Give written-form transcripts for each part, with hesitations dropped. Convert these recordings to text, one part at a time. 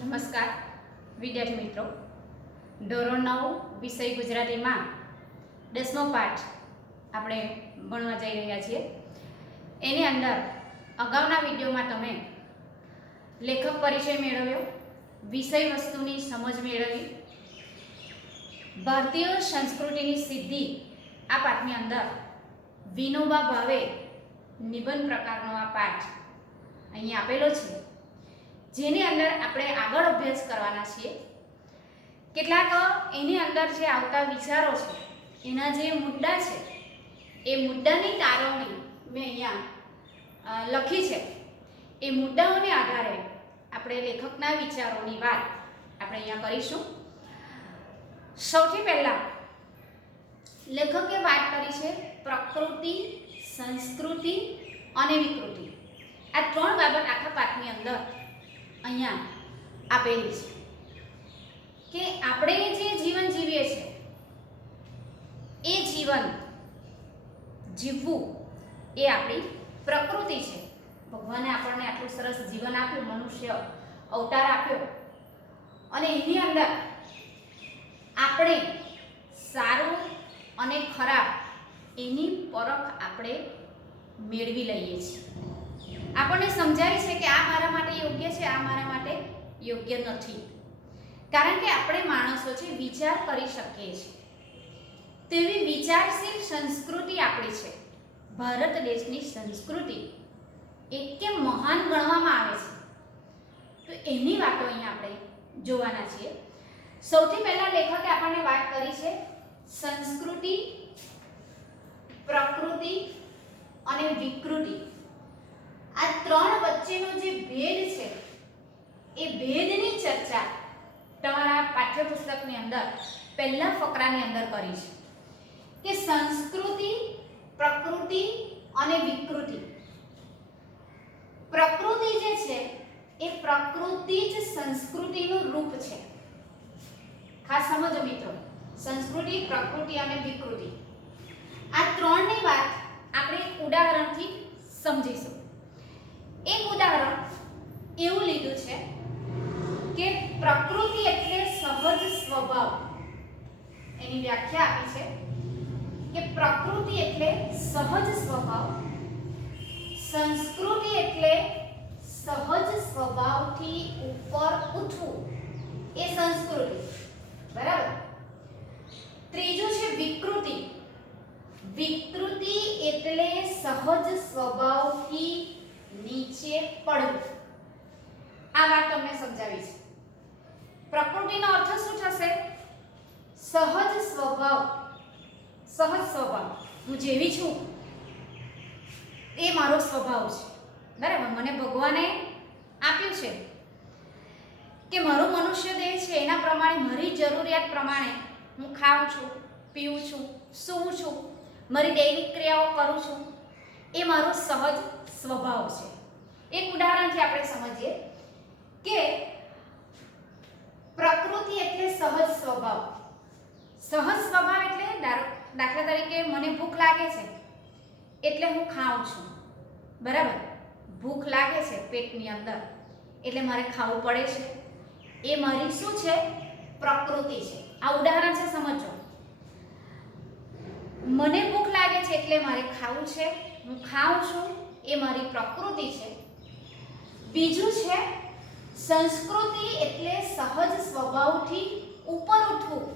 નમસ્કાર વિદ્યાર્થી મિત્રો, ધોરણ 9 વિષય ગુજરાતીમાં 10મો પાઠ આપણે ભણવા જઈ રહ્યા છીએ. એની અંદર અગાઉના વિડીયોમાં તમે લેખક પરિચય મેળવ્યો, વિષય વસ્તુની સમજ મેળવી, ભારતીય સંસ્કૃતિની સિદ્ધિ આ પાઠની અંદર વિનોબા ભાવે નિબંધ પ્રકારનો આ પાઠ અહીં આપેલો છે, જેની અંદર આપણે આગળ અભ્યાસ કરવાના છીએ. કેટલાક એની અંદર જે આવતા વિચારો છે, એના જે મુદ્દા છે, એ મુદ્દાની તારવણી મેં અહીંયા લખી છે. એ મુદ્દાઓને આધારે આપણે લેખકના વિચારોની વાત આપણે અહીંયા કરીશું. સૌથી પહેલાં લેખકે વાત કરી છે પ્રકૃતિ, સંસ્કૃતિ અને વિકૃતિ. આ ત્રણ બાબત આખા પાઠની અંદર અહીંયા આપેલી છે કે આપણે જે જીવન જીવીએ છીએ એ જીવન જીવવું એ આપણી પ્રકૃતિ છે. ભગવાને આપણને આટલું સરસ જીવન આપ્યું, મનુષ્ય અવતાર આપ્યો, અને એની અંદર આપણે સારું અને ખરાબ એની પરખ આપણે મેળવી લઈએ છીએ. આપણને સમજાય છે કે આ મારા માટે યોગ્ય છે, આ મારા માટે યોગ્ય નથી, કારણ કે આપણે માણસો છે, વિચાર કરી શકીએ છીએ. તેવી વિચારશીલ સંસ્કૃતિ આપણી છે. ભારત દેશની સંસ્કૃતિ એક કે મહાન ગણવામાં આવે છે. તો એની વાતો અહીંયા આપણે જોવાના છીએ. સૌથી પહેલા લેખકે આપણને વાત કરી છે સંસ્કૃતિ, પ્રકૃતિ અને વિકૃતિ. આ ત્રણ વચ્ચેનો જે ભેદ છે એ ભેદની ચર્ચા તમારા પાઠ્યપુસ્તકની અંદર પહેલા ફકરાની અંદર કરી છે કે સંસ્કૃતિ, પ્રકૃતિ અને વિકૃતિ. પ્રકૃતિ જે છે એ પ્રકૃતિ જ સંસ્કૃતિનું રૂપ છે. ખાસ સમજો મિત્રો, સંસ્કૃતિ, પ્રકૃતિ અને વિકૃતિ આ ત્રણની વાત આપણે એક ઉદાહરણથી સમજીશું. એક ઉદાહરણ એવું લીધું છે કે પ્રકૃતિ એટલે સહજ સ્વભાવ. એની વ્યાખ્યા આપી છે કે પ્રકૃતિ એટલે સહજ સ્વભાવ, સંસ્કૃતિ એટલે સહજ સ્વભાવથી ઉપર ઉઠવું, એ સંસ્કૃતિ. બરાબર. ત્રીજું છે વિકૃતિ. વિકૃતિ એટલે સહજ સ્વભાવથી નીચે પડવું. આ વાત તમને સમજાવી છે. પ્રકૃતિનો અર્થ શું થશે? સહજ સ્વભાવ. સહજ સ્વભાવ, હું જેવી છું એ મારો સ્વભાવ છે. બરાબર. મને ભગવાને આપ્યું છે કે મારો મનુષ્ય દેહ છે, એના પ્રમાણે મારી જરૂરિયાત પ્રમાણે હું ખાઉં છું, પીઉં છું, સૂવું છું, મારી દૈનિક ક્રિયાઓ કરું છું. એ મારો સહજ સ્વભાવ છે. એક ઉદાહરણથી આપણે સમજીએ કે પ્રકૃતિ એટલે સહજ સ્વભાવ. સહજ સ્વભાવ એટલે દાખલા તરીકે મને ભૂખ લાગે છે એટલે હું ખાઉં છું. બરાબર. ભૂખ લાગે છે પેટની અંદર એટલે મારે ખાવું પડે છે. એ મારી શું છે? પ્રકૃતિ છે. આ ઉદાહરણ છે, સમજો. મને ભૂખ લાગે છે એટલે મારે ખાવું છે, હું ખાઉં છું, એ મારી પ્રકૃતિ છે. બીજું છે સંસ્કૃતિ એટલે સહજ સ્વભાવથી ઉપર ઉઠવું.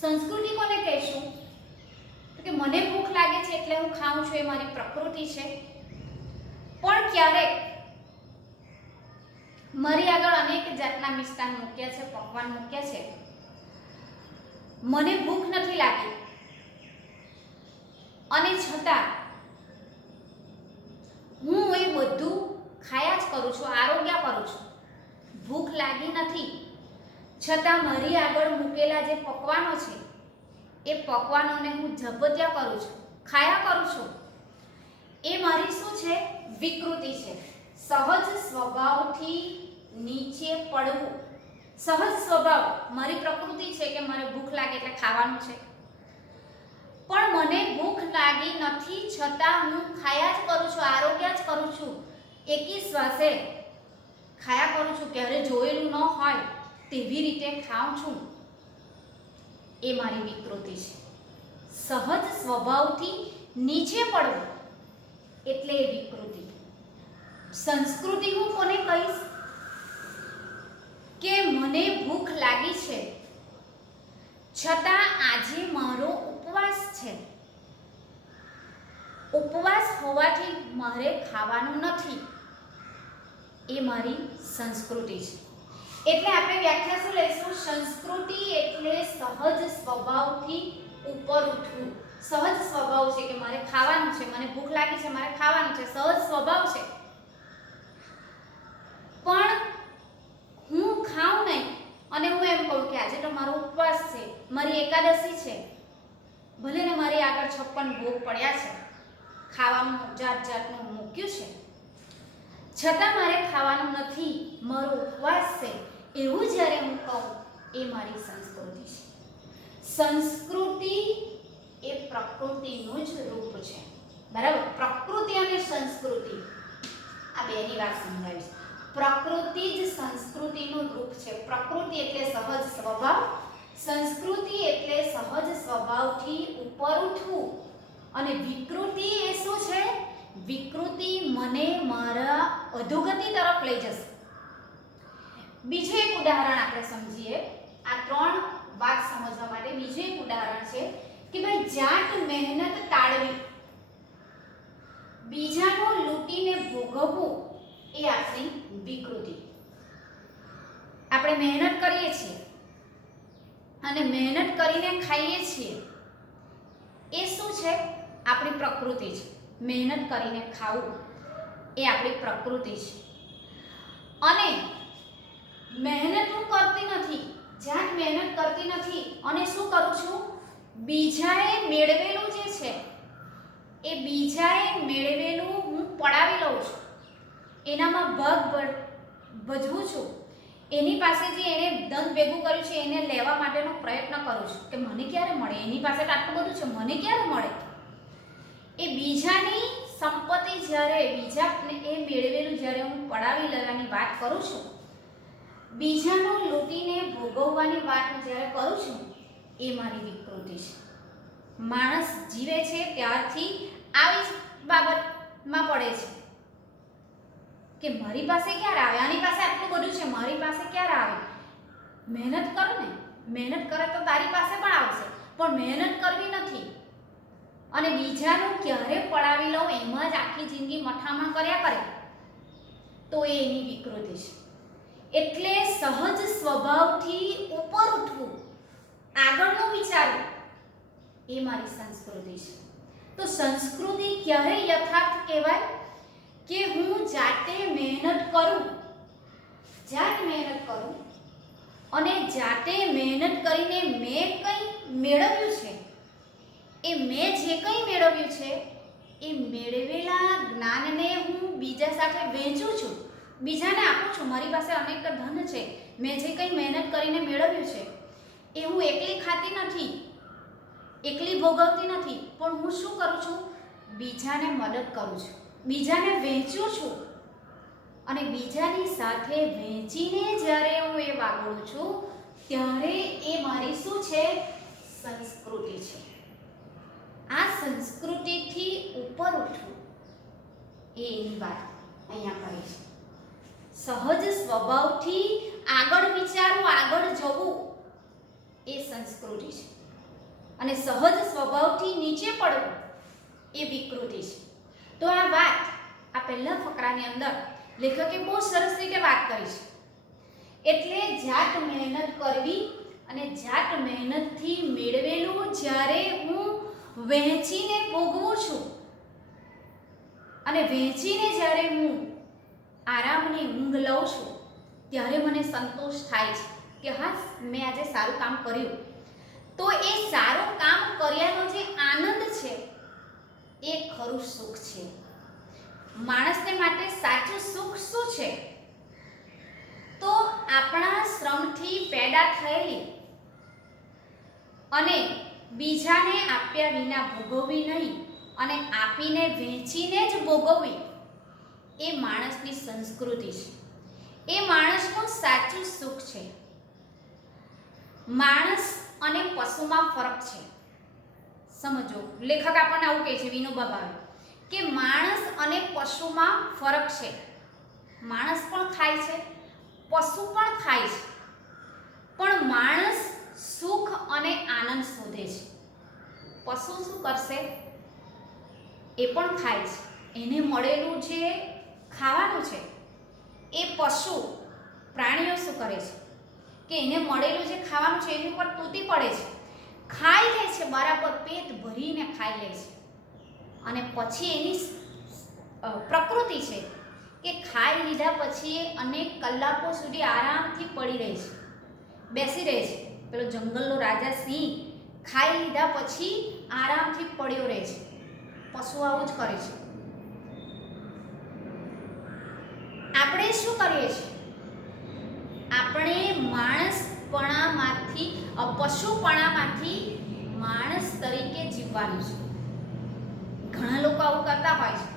સંસ્કૃતિ કોને કહેશું? તો કે મને ભૂખ લાગે છે એટલે હું ખાઉં છું, એ મારી પ્રકૃતિ છે. પણ ક્યારેક મારી આગળ અનેક જાતના મિષ્ટાન મૂક્યા છે, પકવાન મૂક્યા છે, મને ભૂખ નથી લાગી અને છતાં હું એ બધું ખાયા જ કરું છું, આરોગ્ય કરું છું. ભૂખ લાગી નથી છતાં મારી આગળ મૂકેલા જે પકવાનો છે એ પકવાનોને હું ઝપટ્યા કરું છું, ખાયા કરું છું. એ મારી શું છે? વિકૃતિ છે. સહજ સ્વભાવથી નીચે પડવું. સહજ સ્વભાવ મારી પ્રકૃતિ છે કે મારે ભૂખ લાગે એટલે ખાવાનું છે, પણ મને ભૂખ લાગી નથી છતાં હું ખાયા જ કરું છું, આરોગ્ય જ કરું છું. એકી શ્વાસે ખાયા કરું છું, ક્યારે જોયેલું ન હોય તેવી રીતે ખાઉં છું, એ મારી વિકૃતિ છે. સહજ સ્વભાવથી નીચે પડવું એટલે એ વિકૃતિ. સંસ્કૃતિ હું કોને કહીશ? કે મને ભૂખ લાગી છે છતાં આજે મારો ઉપવાસ છે. ઉપવાસ હોવાથી મારે ખાવાનું નથી, એ મારી સંસ્કૃતિ છે. એટલે આપણે વ્યાખ્યા શું લઈશું? સંસ્કૃતિ એટલે સહજ સ્વભાવથી ઉપર ઉઠવું. સહજ સ્વભાવ છે કે મારે ખાવાનું છે, મને ભૂખ લાગી છે, મારે ખાવાનું છે, સહજ સ્વભાવ છે. પણ હું ખાઉં નહીં અને હું એમ કહું કે આજે તો મારો ઉપવાસ છે, મારી એકાદશી છે, ભલે ને મારી આગળ 56 ભોગ પડ્યા છે, ખાવાનું જાત જાતનું મૂક્યું છે, છતાં મારે ખાવાનું નથી, મારો ઉપવાસ છે, એવું જ્યારે હું કહું એ મારી સંસ્કૃતિ છે. સંસ્કૃતિ એ પ્રકૃતિનું જ રૂપ છે. બરાબર? પ્રકૃતિ અને સંસ્કૃતિ આ બેની વાત સમજાવીશ. પ્રકૃતિ જ સંસ્કૃતિનું રૂપ છે. પ્રકૃતિ એટલે સહજ સ્વભાવ, સંસ્કૃતિ એટલે સહજ સ્વભાવથી ઉપર ઉઠવું, અને વિકૃતિ એ શું છે? વિકૃતિ મને મારા અધોગતિ તરફ લઈ જશે. બીજું એક ઉદાહરણ આપણે સમજીએ. આ 3 વાત સમજવા માટે બીજું એક ઉદાહરણ છે કે ભાઈ જાત મહેનત ટાળવી, બીજાનું લૂંટીને ભોગવવું એ આપણી વિકૃતિ. આપણે મહેનત કરીએ છીએ અને મહેનત કરીને ખાઈએ છીએ, એ શું છે? આપણી પ્રકૃતિ છે. મહેનત કરીને ખાવું એ આપણી પ્રકૃતિ છે. અને મહેનત હું કરતી નથી, જાત મહેનત કરતી નથી અને શું કરું છું? બીજાએ મેળવેલું જે છે એ બીજાએ મેળવેલું હું પડાવી લઉં છું, એનામાં ભાગ ભજવું છું, એની પાસે જે એણે ધન ભેગું કર્યું છે એને લેવા માટેનો પ્રયત્ન કરું છું કે મને ક્યારે મળે, એની પાસે આટલું બધું છે, મને ક્યારે મળે. એ બીજાની સંપત્તિ જ્યારે બીજાને એ મેળવેલું જ્યારે હું પડાવી લેવાની વાત કરું છું, બીજાનું લૂંટીને ભોગવવાની વાત હું જ્યારે કરું છું, એ મારી વિકૃતિ છે. માણસ જીવે છે ત્યારથી આવી જ બાબતમાં પડે છે કે મારી પાસે ક્યારે આવે, આની પાસે આટલું બધું છે, મારી પાસે ક્યારે આવે. મહેનત કરો ને, મહેનત કરે તો તારી પાસે પણ આવશે, પણ મહેનત કરવી નથી અને બીજાનું ક્યારે પડાવી લઉં એમાં જ આખી જિંદગી મઠામણ કર્યા કરે, તો એ એની વિકૃતિ છે. એટલે સહજ સ્વભાવથી ઉપર ઉઠવું, આગળનું વિચારવું, એ મારી સંસ્કૃતિ છે. તો સંસ્કૃતિ ક્યારે યથાર્થ કહેવાય? કે હું જાતે મહેનત કરું, જાત મહેનત કરું અને જાતે મહેનત કરીને મેં કંઈ મેળવ્યું છે, એ મેં જે કંઈ મેળવ્યું છે એ મેળવેલા જ્ઞાનને હું બીજા સાથે વહેંચું છું, બીજાને આપું છું. મારી પાસે અનેક ધન છે, મેં જે કંઈ મહેનત કરીને મેળવ્યું છે એ હું એકલી ખાતી નથી, એકલી ભોગવતી નથી, પણ હું શું કરું છું? બીજાને મદદ કરું છું, બીજાને વહેંચું છું, અને બીજાની સાથે વહેંચીને જ્યારે હું એ વાગું છું ત્યારે એ મારી શું છે? સંસ્કૃતિ છે. આ સંસ્કૃતિથી ઉપર ઉઠવું એ એની વાત અહીંયા કરી છે. સહજ સ્વભાવથી આગળ વિચારવું, આગળ જવું એ સંસ્કૃતિ છે, અને સહજ સ્વભાવથી નીચે પડવું એ વિકૃતિ છે. તો આ વાત આ પહેલા ફકરાની અંદર લેખકે બહુ સરસ રીતે વાત કરી છે. એટલે જાત મહેનત કરવી અને જાત મહેનતથી મેળવેલું જ્યારે હું વહેંચીને ભોગવું છું અને વહેંચીને જ્યારે હું આરામની ઊંઘ લઉં છું ત્યારે મને સંતોષ થાય છે કે હા, મેં આજે સારું કામ કર્યું. તો એ સારું કામ કર્યાનો જે આનંદ છે એ ખરું સુખ છે. માણસને માટે સાચું સુખ શું છે? તો આપણા શ્રમથી પેદા થયેલી અને બીજાને આપ્યા વિના ભોગવવી નહીં અને આપીને વહેંચીને જ ભોગવવી એ માણસની સંસ્કૃતિ છે. એ માણસનું સાચું સુખ છે. માણસ અને પશુમાં ફરક છે. સમજો, લેખક આપણને આવું કહે છે વિનોબા ભાવે કે માણસ અને પશુમાં ફરક છે. માણસ પણ ખાય છે, પશુ પણ ખાય છે, પણ માણસ સુખ અને આનંદ શોધે છે. પશુ શું કરશે? એ પણ ખાય છે, એને મળેલું જે ખાવાનું છે એ પશુ પ્રાણીઓ શું કરે છે કે એને મળેલું જે ખાવાનું છે એની ઉપર તૂટી પડે છે, ખાઈ લે છે, બરાબર પેટ ભરીને ખાઈ લે છે. અને પછી એની પ્રકૃતિ છે કે ખાઈ લીધા પછી એ અનેક કલાકો સુધી આરામથી પડી રહે છે, બેસી રહે છે. પેલો જંગલનો રાજા સિંહ ખાઈ લીધા પછી આરામથી પડ્યો રહે છે. પશુ આવું જ કરે છે. આપણે શું કરીએ છીએ? આપણે માણસપણામાંથી પશુપણામાંથી માણસ તરીકે જીવવાનું છે. ઘણા લોકો આવું કરતા હોય છે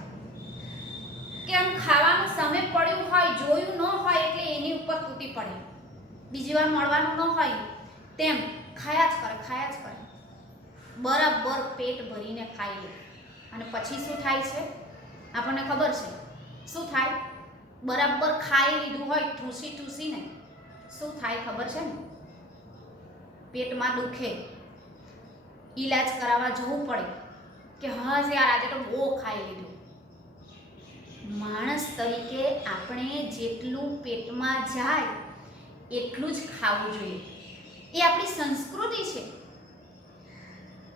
કે આમ ખાવાનું સામે પડ્યું હોય, જોયું ન હોય એટલે એની ઉપર તૂટી પડે, બીજી વાર મળવાનું ન હોય તેમ ખાયા જ કરે, બરાબર પેટ ભરીને ખાઈ લે. અને પછી શું થાય છે આપણને ખબર છે. શું થાય? બરાબર ખાઈ લીધું હોય ઠૂસીને શું થાય ખબર છે ને? પેટમાં દુખે, ઈલાજ કરાવવા જવું પડે કે હા યાર આજે તો બહુ ખાઈ લીધું. માણસ તરીકે આપણે જેટલું પેટમાં જાય એટલું જ ખાવું જોઈએ. એ આપણી સંસ્કૃતિ છે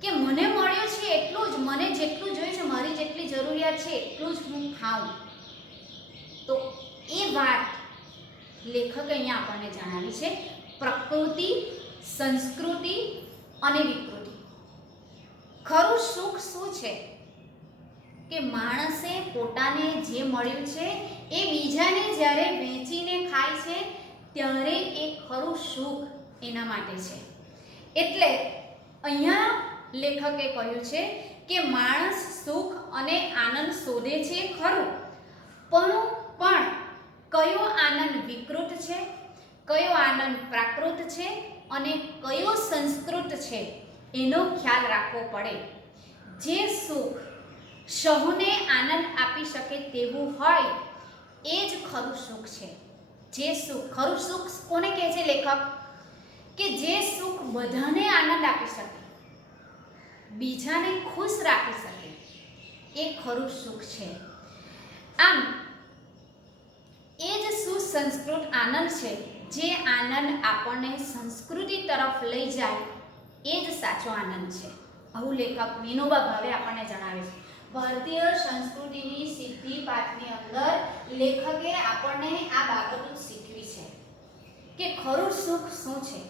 કે મને મળ્યું છે એટલું જ, મને જેટલું જોઈએ છે, મારી જેટલી જરૂરિયાત છે એટલું જ હું ખાઉં. તો એ વાત લેખક અહીંયા આપણને જણાવી છે. પ્રકૃતિ, સંસ્કૃતિ અને વિકૃતિ. ખરું સુખ શું છે કે માણસે પોતાને જે મળ્યું છે એ બીજાને જ્યારે વેચીને ખાય છે ત્યારે એ ખરું સુખ એના માટે છે. એટલે અહીંયા લેખકે કહ્યું છે કે માણસ સુખ અને આનંદ શોધે છે ખરું, પણ કયો આનંદ વિકૃત છે, કયો આનંદ પ્રાકૃત છે અને કયો સંસ્કૃત છે એનો ખ્યાલ રાખવો પડે. જે સુખ સહુને આનંદ આપી શકે તેવું હોય એ જ ખરું સુખ છે. જે સુખ, ખરું સુખ કોને કહે છે લેખક? કે જે સુખ બધાને આનંદ આપી શકે, બીજાને ખુશ રાખી શકે, એ ખરું સુખ છે. આમ એ જ સુસંસ્કૃત આનંદ છે. જે આનંદ આપણને સંસ્કૃતિ તરફ લઈ જાય એ જ સાચો આનંદ છે. આવું લેખક વિનોબા ભાવે આપણને જણાવે છે. ભારતીય સંસ્કૃતિની સિદ્ધિ પાઠની અંદર લેખકે આપણને આ બાબતો શીખવી છે કે ખરું સુખ શું છે.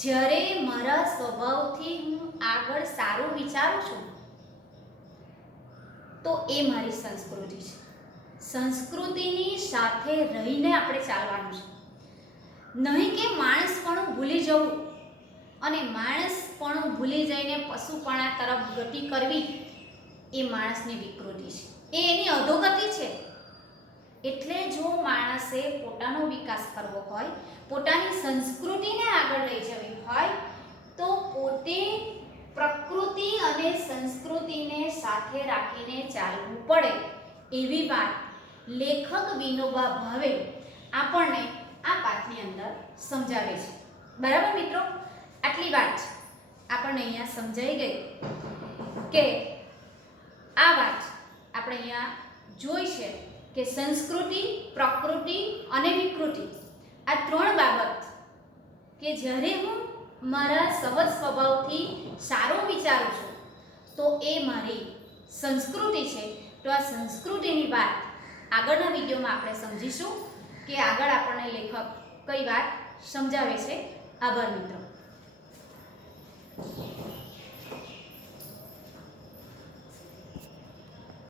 જ્યારે મારા સ્વભાવથી હું આગળ સારું વિચારું છું તો એ મારી સંસ્કૃતિ છે. સંસ્કૃતિની સાથે રહીને આપણે ચાલવાનું છે, નહીં કે માણસપણું ભૂલી જવું અને માણસપણું ભૂલી જઈને પશુપણા તરફ ગતિ કરવી એ માણસની વિકૃતિ છે, એ એની અધોગતિ છે. એટલે જો માણસે પોતાનો વિકાસ કરવો હોય, પોતાની સંસ્કૃતિને આગળ લઈ જવી હોય તો પોતે પ્રકૃતિ અને સંસ્કૃતિને સાથે રાખીને ચાલવું પડે. એવી વાત લેખક વિનોબા ભાવે આપણને આ પાઠની અંદર સમજાવે છે. બરાબર મિત્રો? આટલી વાત આપણને અહીંયા સમજાઈ ગઈ કે આ વાત આપણે અહીંયા જોઈ છે કે સંસ્કૃતિ, પ્રકૃતિ અને વિકૃતિ આ ત્રણ બાબત કે જ્યારે હું મારા સહજ સ્વભાવથી સારું વિચારું છું તો એ મારી સંસ્કૃતિ છે. તો આ સંસ્કૃતિની વાત આગળના વિડીયોમાં આપણે સમજીશું કે આગળ આપણને લેખક કઈ વાત સમજાવે છે. આભાર મિત્રો.